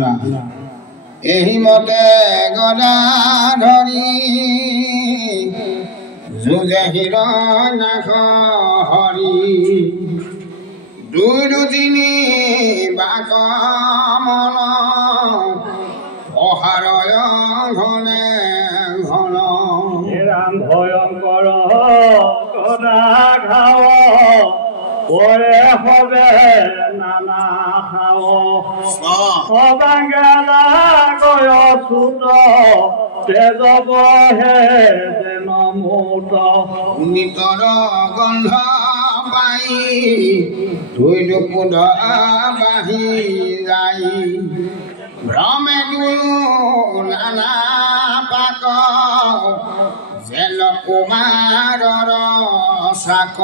শুনা এই মতে গদা ধৰি যুঁজে হিৰণ্যাক্ষ হৰি দুই দুদিনী বাক মন অহাৰয় ঘনে ঘন ৰাম ভয়ংকৰ গদা ঘাৱ পৰে হবে নানা খাৱ সবাঙ্গেলা গয় চুত তেজ বহে যেন মুত নিতৰ গন্ধ পাই দুই দুপুদ বাঢ়ি যাই ভ্ৰমে দুয়ো নানা পাক যেন কুমাৰৰ চাক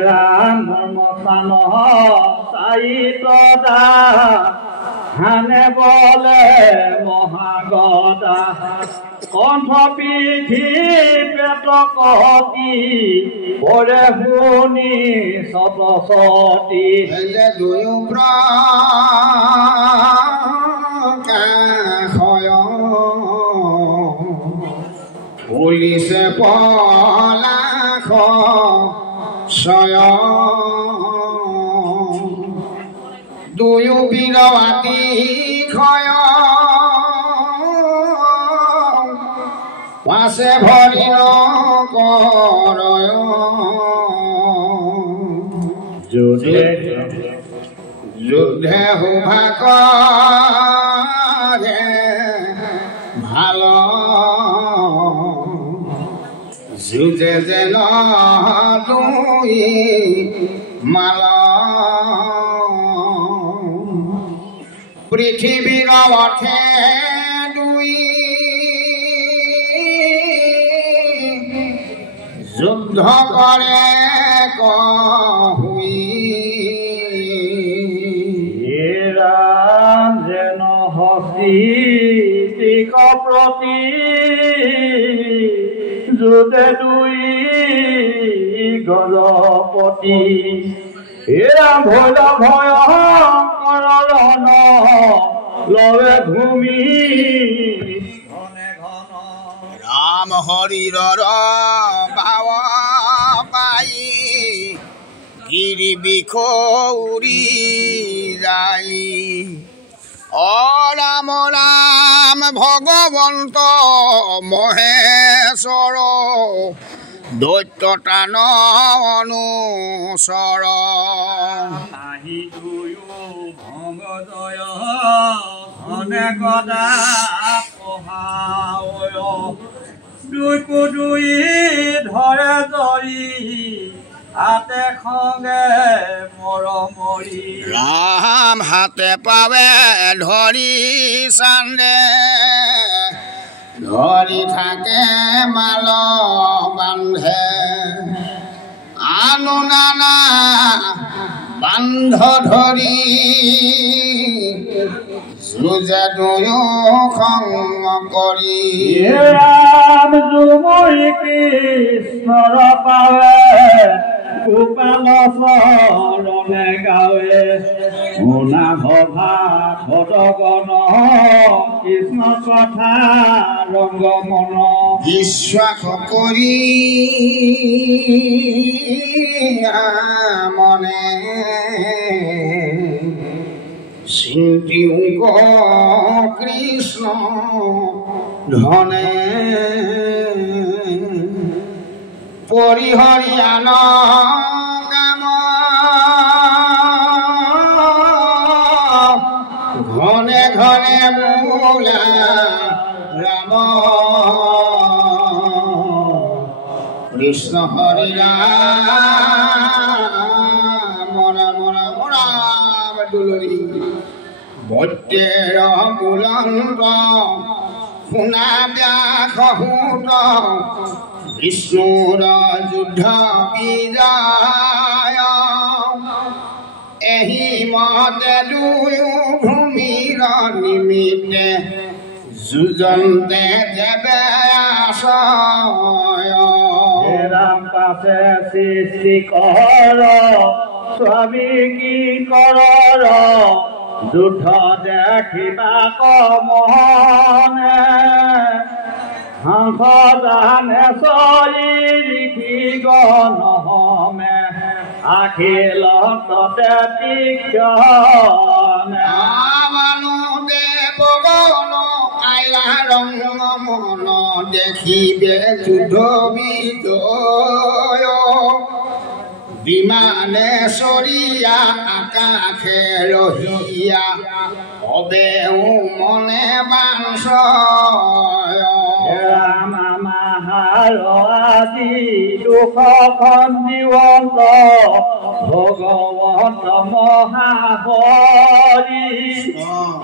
ৰাম ধৰ্মস্থান চাৰিত দা হানে বলে মহাগদা কণ্ঠ পিঠি পেট কহতি পৰে শুনি সতসতী দুয়ো প্ৰকাশয় পুলিচে পলাশ ছয় দুয়ো বীৰৱাতি ক্ষয় পাছে ভৰি নকৰয় যুদ্ধে শোভা কৰে ভাল যুঁজে যেন দুই মাল পৃথিৱীৰ অৰ্থে দুই যুদ্ধ কৰে কহুই ৰাম যেন হসি টিক প্ৰতি যুদে দুই গজপতি ৰাম ভয় ভয়ংকৰ ৰণ লৰে ভূমি ৰাম শৰীৰৰ ভাৱ পাই গিৰি বিষৌৰি যাই অ ৰাম ৰাম ভগৱন্ত মহেশ্বৰ দৈত্যতান অনুচৰ আহি দুয়ো ভংগ জয় ধনে গদা পহায় দুই কুদুই ধৰে জৰি হাতে খঙে মৰমৰি ৰাম হাতে পাৱে ধৰি চান্দে ধৰি থাকে মাল বান্ধে আনো নানা বান্ধ ধৰি যুঁজে দুয়ো খং কৰি ৰাম জুমুৰি কৃষ্ণৰ পাৱে গোপাল চৰণে গাৱে শুনা সভা ভদগণ কৃষ্ণ কথা ৰংগমন বিশ্বাস কৰি মনে চিন্তিও কৃষ্ণ ধনে পৰিহৰিয়ান কাম ঘনে ঘনে বোলা ৰাম কৃষ্ণ হৰি ৰাম ৰাম ৰাম ৰাম দুলৰি বৈদ্যেৰ বুলন্ত শুনা ব্যাস সূত বিষ্ণুৰ যুদ্ধ বিজয় এহি মতে দুয়ো ভূমিৰ নিমিত্তে যুঁজন্তে যেবে আশয় ৰাম পাছে সৃষ্টি কৰ স্বামী কি কৰ যুদ্ধ দেখিবা কমনে হাংস জানে চলি লিখি গণহমে আখিল ততে তীক্ষণে মানুহ দেৱগণ আইলা ৰং মন দেখিবে যুদ্ধ বিজয় বিমানে চৰিয়া আকাশে ৰহিয়া অবেও মনে বাঞ্ছয় ৰাম মাহাৰ আদি দুখখন জীৱন্ত ভগৱন্ত মহাহৰি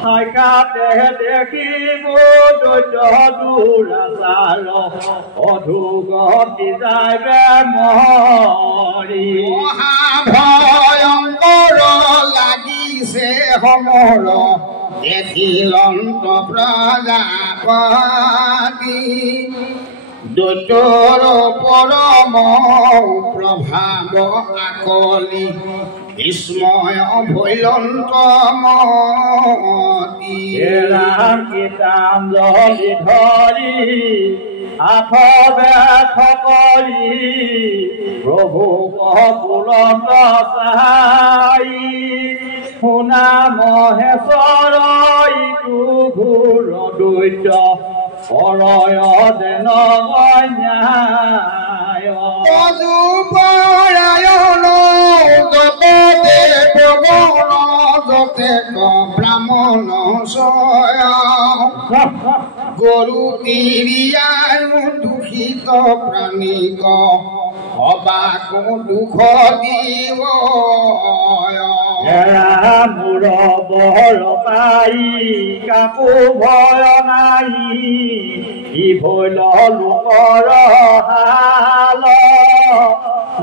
সাক্ষাতে দেখিব দৈত্য দুৰাচাৰ অধুগতি যায় মৰি মহাভয়ংকৰ লাগিছে সমৰ দেখিলন্ত প্ৰজাপতি দৈত্যৰ পৰম প্ৰভাৱ আকলি বিস্ময় ভৈলন্ত মতি ৰাম গীতাঞ্জলি ধৰি আঠবেঠ কৰি প্ৰভু কপুলত চাই শুনা মহেশ্বৰ ইটো ঘোৰ দৈত্য পৰয় দেন ন্যায় পৰায়ণ যতে দেৱগণ যতে ব্ৰাহ্মণ ছয় গৰু তিৰিয়াৰ দূষিত প্ৰাণীক অবাকো দুখ দিব মোৰ বৰ পাই কাকো ভয় নাই ই ভৈল লোকৰ হাল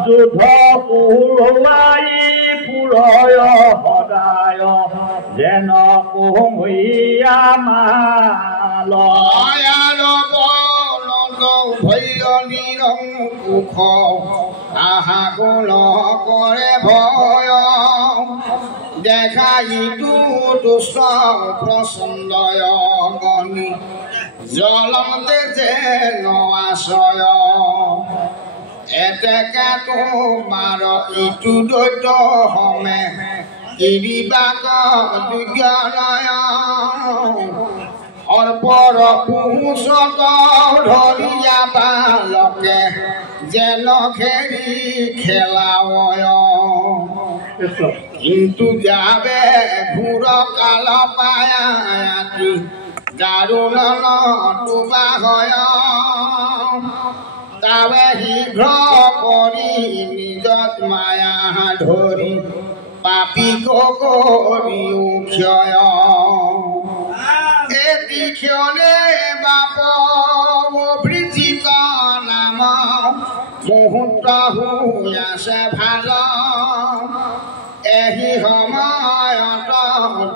যুদ্ধ পুৰুৱাই পুৰয় সদায় যেন কুমীয়া মাল ভৈলনী ৰং কুশ আহাগুণ কৰে ভয় দেখা ইটো দুষ্ট প্ৰচণ্ডয় গণি জলতে যেন আশ্ৰয় এতেকে তোমাৰ ইটো দৈত্য হমে এৰিবাক যোগ্য নয় অৰ্পৰ পুৰুষত ধৰিয়া বালকে যেন খেৰি খেলাৱয় কিন্তু যাবে ঘূৰ কাল পায়াতি দাৰুণ তুবা হয় তাবে শীঘ্ৰ কৰি নিজত মায়া ধৰি পাপী কৰিও ক্ষয় এটি ক্ষণে বাপ বৃজিত নাম মুহূৰ্ত হৈ আছে ভাল এহি সময়ত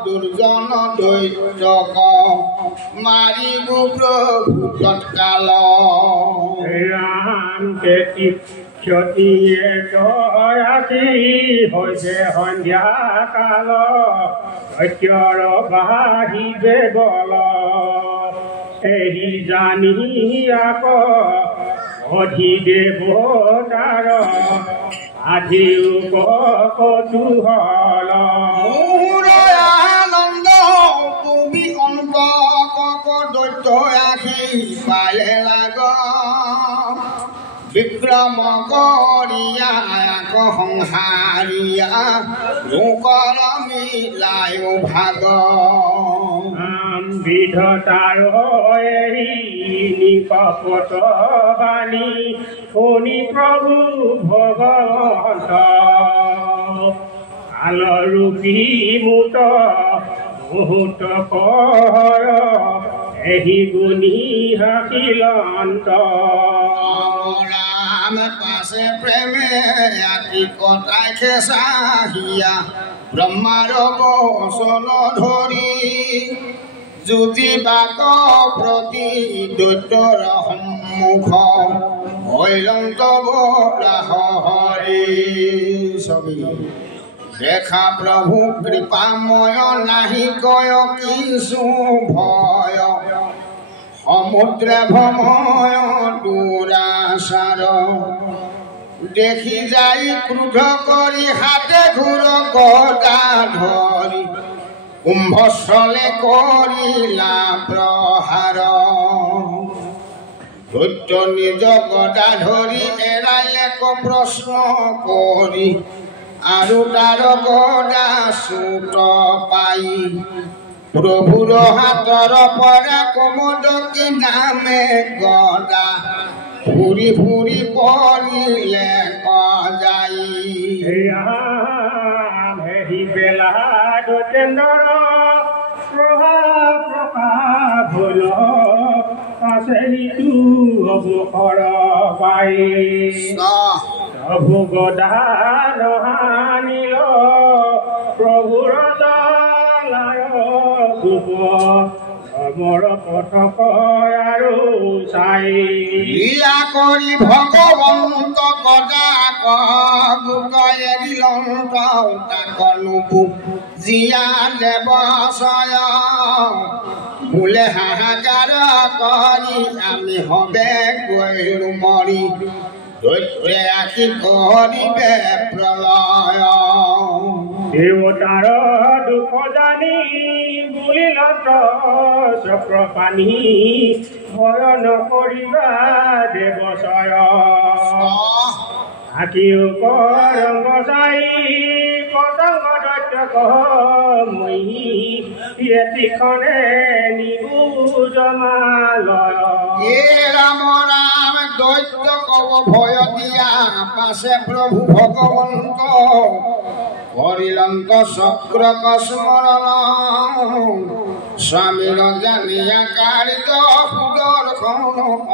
দুৰ্জন দৈত্যক মাৰিব প্ৰভু তৎকাল ৰাম কেতি ক্ষতিয়ে দয়াতি হৈছে সন্ধ্যা কাল সত্যৰ বাহিবে বল এহি জানি আক অধিদেৱতাৰ আধিও কৌতূহল মোৰ আনন্দ তুমি অন্ত দৈত্য আহি পালে লাগ বিক্ৰম কৰিয়া সংহাৰিয়া লোকৰ মিলায়ো ভাগ বিধতাৰ নিকপট বাণী শুনি প্ৰভু ভগৱন্ত কালৰূপী মুত মুহূৰ্ত কৰ এহি গুণী হাকিলন্ত ৰাম পাছে প্ৰেমে আতি কটাই খেচাহিয়া ব্ৰহ্মাৰ বচন ধৰি যুজিবাক প্ৰতি দৈত্যৰ সন্মুখ ভৈলন্ত বৰাহ হৰি ছবি দেখা প্রভু কৃপাময় নাহি কয় কিছু ভয় সমুদ্রে ভ্রময় দুরাসার দেখি যাই ক্রুধ করি হাতে ঘুর গদা ধরি কুম্ভস্থলে করিলা প্রহার দৈত্য নিজ গদা ধরি এড়াইলে প্রশ্ন করি আৰু তাৰ গদা চুট পাই প্ৰভুৰ হাতৰ পৰা কমদকী নামে গদা ফুৰি ফুৰি পৰিলে গজাই হেৰি বেলা দৈতেন্দ্ৰ প্ৰভাৱ হ'ল আছে সিটো অৱসৰ পাই প্ৰভু গদা নহানিল প্ৰভুৰ দলায় গোপ অমৰ পথক আৰু চাই লীলা কৰি ভগৱন্ত গদাক গোটয়ে দিলন্ত তাক নুবু জীয়া দেৱচয় বোলে হাহাকাৰ কৰি আমি হবে গৈলো মৰি দৈত্যে আকি কৰিবে প্ৰলয় দেৱতাৰ দুখ জানি বুলিল চক্ৰ পানী ভয় নকৰিবা দেৱচয় আকিও কৰংগ চাই পতংগ দৈত্যক মই এতিখনে নিবু জমালয় ৰাম ৰাম দৈত্য কব ভয় দিয়া পাছে প্ৰভু ভগৱন্ত কৰিলন্ত চক্ৰক স্মৰণ স্বামীৰ জানিয়া কাৰ্য সুদৰ্শন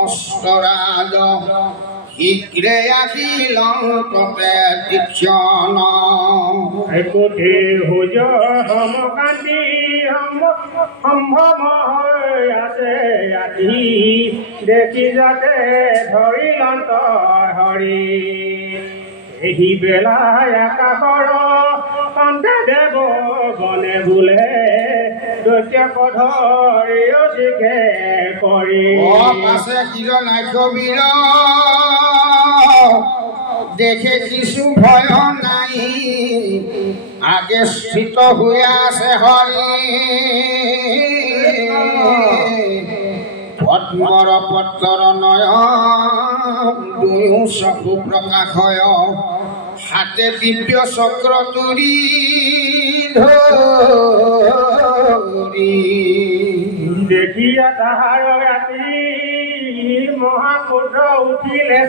অষ্টৰাজ শীঘ্ৰে আহিলন্ততে তীক্ষ্ণ একোটি ভোজ সমকান্তি সম্ভৱ হৈ আছে আদি দেখি যাতে ধৰিলন্ত হৰি এই বেলাই আকাশৰ কণ্ঠে দেৱ গণে বোলে দৈত্যক ধৰি অচিকে কৰি পাছে কিৰণাক্ষ বীৰ দেখে কিছু ভয় নাই আগে স্থিত হৈ আছে হৰি পদ্মৰ পত্ৰৰ নয় দুয়ো চকু প্ৰকাশয় হাতে দিব্য চক্ৰ তুৰি ধৰি দেখিয়া তাহাৰ ৰাতি মহাকুদ্ৰ উঠিলে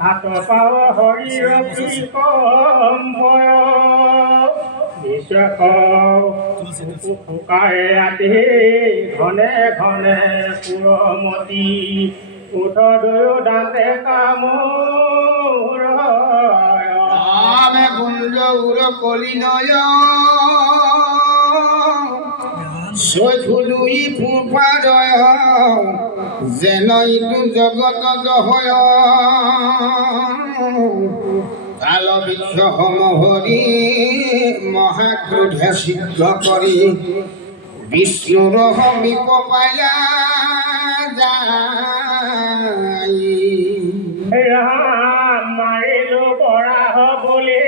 হাত পাৱ হৰিৰ কম ভয় শুকাই আদি ঘনে ঘনে পুৰমতি উঠ দুয়ো দাঁতে কামোৰ আমে গুঞ্জ উৰ কলি নয় চৈখুলুই ফুফাৰয় যেন ইটো জগত হয় কাল বৃক্ষ সমহৰি মহাক্ৰোধে সিদ্ধ কৰি বিষ্ণুৰ সমীপ পাইলা যায় মাৰিলো পৰা হবলে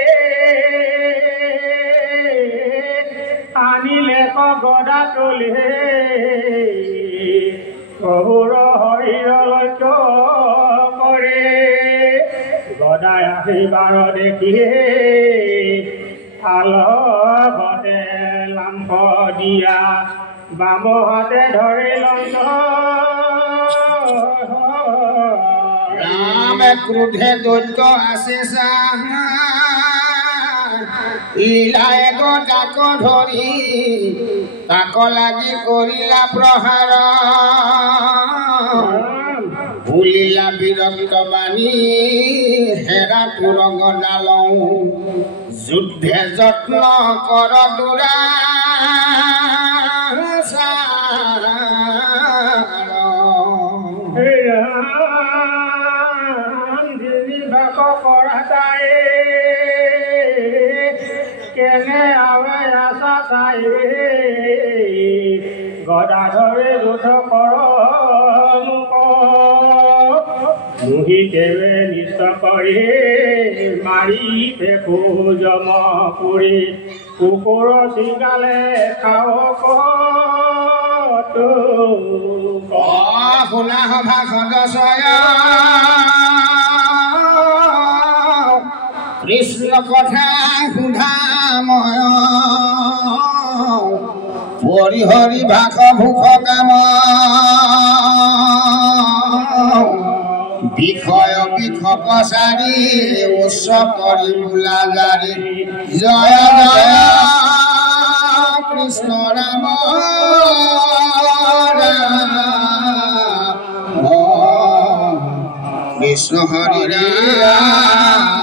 আনিলে গদা তলে প্ৰভুৰ হৰিৰ লক্ষ্য কৰে গদাই আহিবাৰ দেখি আলভতে লাম্ফ দিয়া বাম হাতে ধৰি লন্ত ৰামে ক্ৰোধে দৈত্য আছে লীলাই গদাক ধৰি তাক লাগি কৰিলা প্ৰহাৰ ভুলিলা বিৰক্ত বাণী হেৰা তোৰ গদাল যুদ্ধে যত্ন কৰ দুৰা কৰা তাই গদাধরে যুদ্ধ কর মুহি দেবে নিষ্ঠ করে মারি ফেকো জম পুরি কুকুর শিঙালে খাও শুনা সভা সদস্য কৃষ্ণ কথা সুধাময় পৰিহৰি ভাষ ভূষ কাম বিষয় বিষক চাৰি উচ্চ কৰি বোলা জাৰি জয় জয় কৃষ্ণ ৰাম কৃষ্ণ হৰি ৰাম